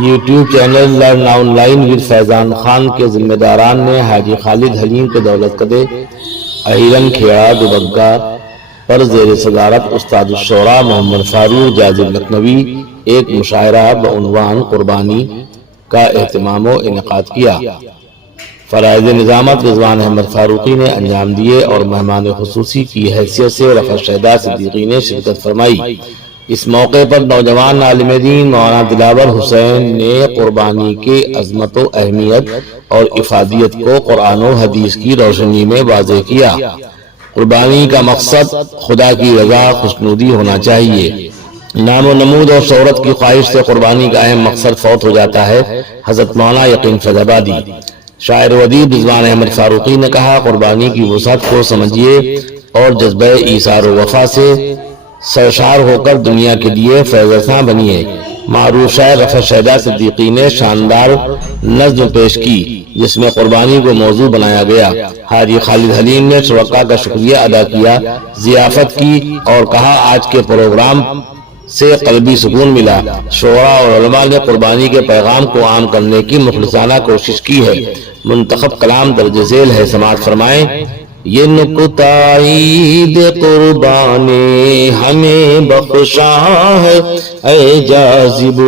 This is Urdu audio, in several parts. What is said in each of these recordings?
YouTube channel learn online with Faizan Khan کے ذمہ داران نے حاجی خالد حلیم کے دولت کدے اہیرن کھیڑا دوبگہ پر زیر صدارت استاد الشعراء محمد فاروق جاذب لکھنوی ایک مشاعرہ بعنوان قربانی کا اہتمام و انعقاد کیا۔ فرائض نظامت رضوان احمد فاروقی نے انجام دیے اور مہمان خصوصی کی حیثیت سے رفعت شہداء صدیقی نے شرکت فرمائی۔ اس موقع پر نوجوان عالم دین مولانا دلاور حسین نے قربانی کی عظمت و اہمیت اور افادیت کو قرآن و حدیث کی روشنی میں واضح کیا۔ قربانی کا مقصد خدا کی رضا خوشنودی ہونا چاہیے۔ نام و نمود اور شہرت کی خواہش سے قربانی کا اہم مقصد فوت ہو جاتا ہے۔ حضرت مولانا یقین فیض آبادی شاعر و ادیب رضوان احمد فاروقی نے کہا، قربانی کی وسعت کو سمجھیے اور جذبہ ایثار و وفا سے سرشار ہو کر دنیا کے لیے فیض رساں بنیے۔ معروف شاعر رفعت شہداء صدیقی نے شاندار نظم پیش کی جس میں قربانی کو موضوع بنایا گیا۔ حاجی خالد حلیم نے شرکاء کا شکریہ ادا کیا، ضیافت کی اور کہا آج کے پروگرام سے قلبی سکون ملا۔ شعراء اور علماء نے قربانی کے پیغام کو عام کرنے کی مخلصانہ کوشش کی ہے۔ منتخب کلام درج ذیل ہے، سماعت فرمائیں۔ یہ نکتہ عید قربانی ہمیں بخشا ہے اے جاذب،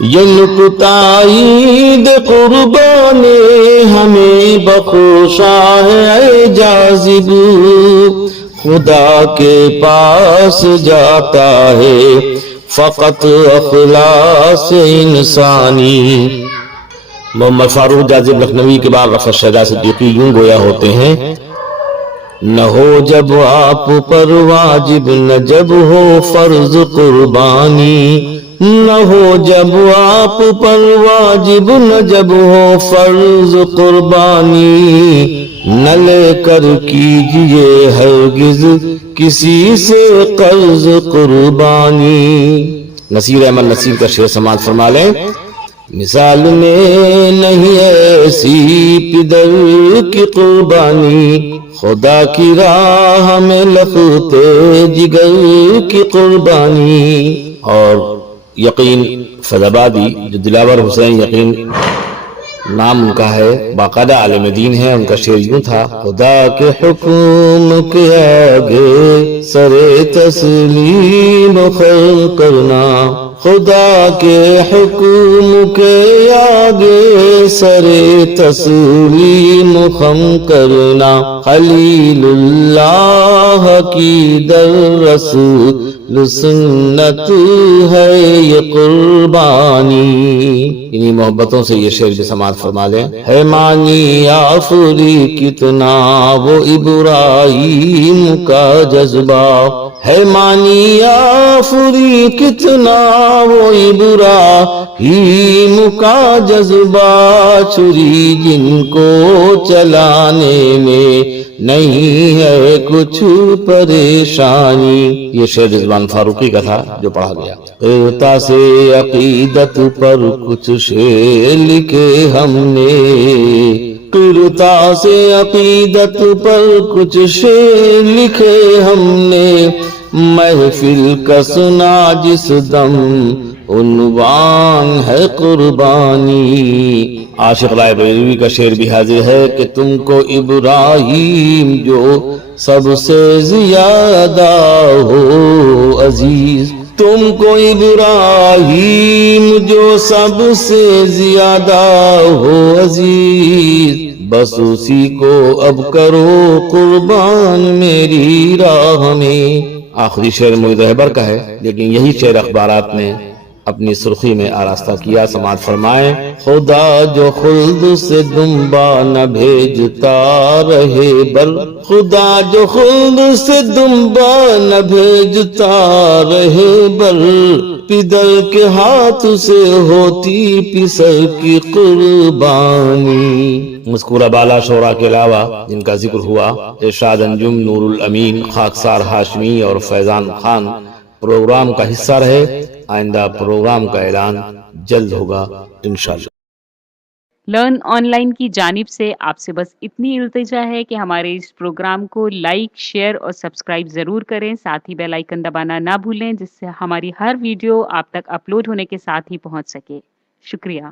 یہ نکتہ عید قربانی ہمیں بخشا ہے اے جاذب، خدا کے پاس جاتا ہے فقط اخلاص انسانی۔ محمد فاروق جاذب لکھنوی کے بعد رفعت شہداء صدیقی یوں گویا ہوتے ہیں، نہ ہو جب آپ پر واجب نہ جب ہو فرض قربانی، نہ ہو جب آپ پر واجب نہ جب ہو فرض قربانی، نہ لے کر کیجئے ہرگز کسی سے قرض قربانی۔ نصیر احمد نصیر کا شعر سماعت فرما لیں۔ مثال میں نہیں ایسی پدر کی قربانی، خدا کی راہ میں لختے جگر کی قربانی۔ اور یقین فیض آبادی جو دلاور حسین یقین نام ان کا ہے، باقاعدہ عالم دین ہے، ان کا شعر یوں تھا، خدا کے حکم کے آگے سر تسلیم خم کرنا، خدا کے حکم کے آگے سر تسلیم خم کرنا، خلیل اللہ کی در رسول سنت ہے یہ قربانی۔ انہی محبتوں سے یہ شعر بھی سماعت فرما لیں۔ ہے معنی آفری کتنا وہ ابراہیم کا جذبہ، ہے معنی آفری کتنا وہ ابراہیم کا جذبہ، چھری جن کو چلانے میں نہیں ہے کچھ پریشانی۔ یہ شعر رضوان فاروقی کا تھا جو پڑھا گیا۔ ارتا سے عقیدت پر کچھ شعر لکھے ہم نے، کرتا سے عقیدت پر کچھ شعر لکھے ہم نے، محفل کا سنا جس دم عنوان ہے قربانی۔ عاشق رائے بریلوی کا شعر بھی حاضر ہے کہ تم کو ابراہیم جو سب سے زیادہ ہو عزیز، تم کو ابراہیم جو سب سے زیادہ ہو عزیز، بس اسی کو اب کرو قربان میری راہ میں۔ آخری شعر معید رہبر کا ہے، لیکن یہی شعر اخبارات نے اپنی سرخی میں آراستہ کیا، سماعت فرمائیں۔ خدا جو خلد سے دنبا نہ بھیجتا رہے بل، خدا جو خلد سے دنبا نہ بھیجتا رہے بل، پدر کے ہاتھ سے ہوتی پسر کی قربانی۔ مذکورہ بالا شعراء کے علاوہ جن کا ذکر ہوا، ارشاد انجم، نور الامین، خاکسار ہاشمی اور فیضان خان پروگرام کا حصہ رہے۔ آئندہ پروگرام کا اعلان جلد ہوگا انشاءاللہ۔ لرن آن لائن کی جانب سے آپ سے بس اتنی التجا ہے کہ ہمارے اس پروگرام کو لائک، شیئر اور سبسکرائب ضرور کریں، ساتھ ہی بیل آئیکن دبانا نہ بھولیں جس سے ہماری ہر ویڈیو آپ تک اپلوڈ ہونے کے ساتھ ہی پہنچ سکے۔ شکریہ.